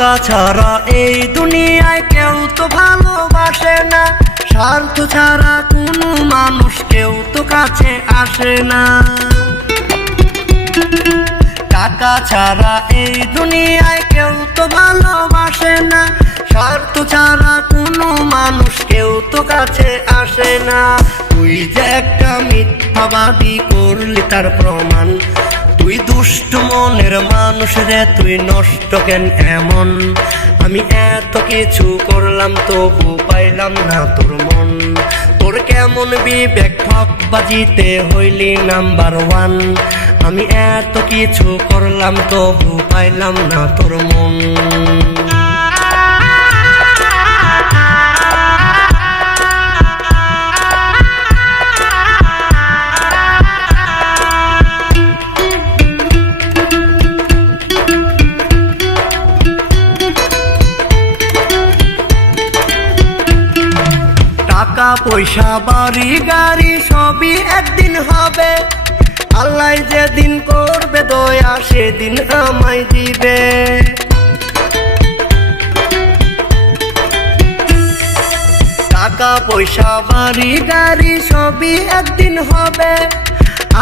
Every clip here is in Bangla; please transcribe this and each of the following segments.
টাকা ছাড়া এই দুনিয়ায় কেউ তো ভালোবাসে না, স্বার্থ ছাড়া কোনো মানুষ কেউ তো কাছে আসে না। টাকা ছাড়া এই দুনিয়ায় কেউ তো ভালোবাসে না, স্বার্থ ছাড়া কোনো মানুষ কেউ তো কাছে আসে না। তুই যে একটা মিথ্যাবাদী করলি তার প্রমাণ, তুই দুষ্ট মনের মানুষ রে, তুই নষ্ট কেন এমন। আমি এত কিছু করলাম তবু পাইলাম না তোর মন, তোর কেমন বিবেক ঠকবাজিতে হইলি নাম্বার ওয়ান। আমি এত কিছু করলাম তবু পাইলাম না তোর মন। টাকা পয়সা বাড়ি গাড়ি সবই একদিন হবে, আল্লাহ যেদিন করবে দয়া সেদিন আমায় দিবে। টাকা পয়সা বাড়ি গাড়ি সবই একদিন হবে,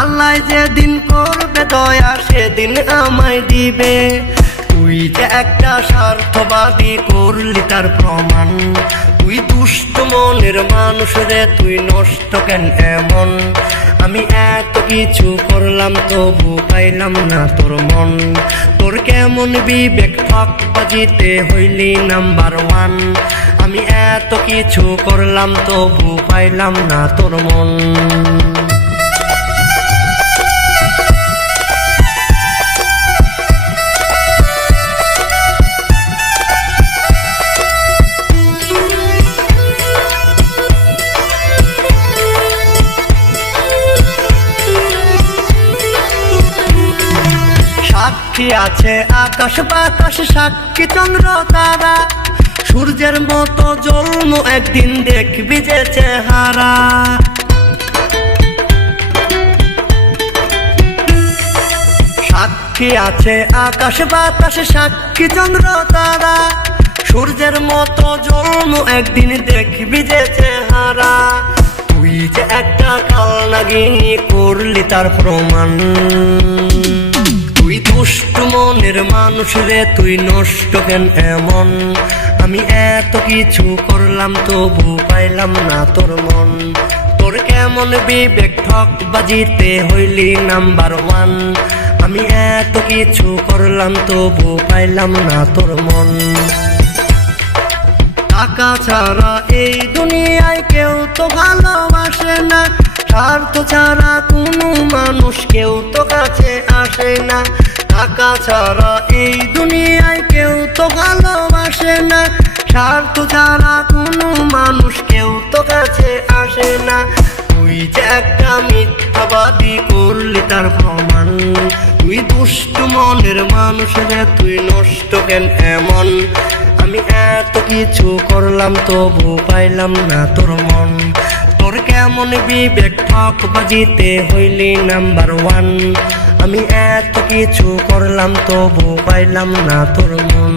আল্লাহ যেদিন করবে দয়া সেদিন আমায় দিবে। তুই যে একটা স্বার্থবাদী করলি তার প্রমাণ, তুই দুষ্ট মনের মানুষ রে, তুই নষ্ট কেন এমন। আমি এত কিছু করলাম তবু পাইলাম না তোর মন, তোর কেমন বিবেক ঠকবাজিতে হইলি নাম্বার ওয়ান। আমি এত কিছু করলাম তবু পাইলাম না তোর মন। সাক্ষী আছে আকাশ বাতাস, সাক্ষী চন্দ্র তারা, সূর্যের মতো জন্ম একদিন দেখবি যে চেহারা। সাক্ষী আছে আকাশ বাতাস, সাক্ষী চন্দ্র তারা, সূর্যের মতো জন্ম একদিন দেখবি যে চেহারা। তুই যে একটা কালনাগিনী করলি তার প্রমাণ, তুই দুষ্ট মনের মানুষ রে, তুই নষ্ট কেন এমন। আমি এত কিছু করলাম তবু পাইলাম না তোর মন, তোর কেমন বিবেক ঠকবাজিতে হইলি নাম্বার ওয়ান। আমি এত কিছু করলাম তবু পাইলাম না তোর মন। টাকা ছাড়া এই দুনিয়ায় কেউ তো ভালোবাসে না, স্বার্থ ছাড়া কোনো মানুষ কেউ তো কাছে আসে না। টাকা ছাড়া এই দুনিয়ায় কেউ তো ভালোবাসে না, স্বার্থ ছাড়া কোনো মানুষ কেউ তো কাছে আসে না। তুই যে একটা মিথ্যাবাদী করলি তার প্রমাণ, তুই দুষ্ট মনের মানুষ রে, তুই নষ্ট কেন এমন। আমি এত কিছু করলাম তবু পাইলাম না তোর মন, তোর কেমন বিবেক ঠকবাজিতে হইলি নাম্বার ওয়ান। আমি এত কিছু করলাম তবু পাইলাম না তোর মন।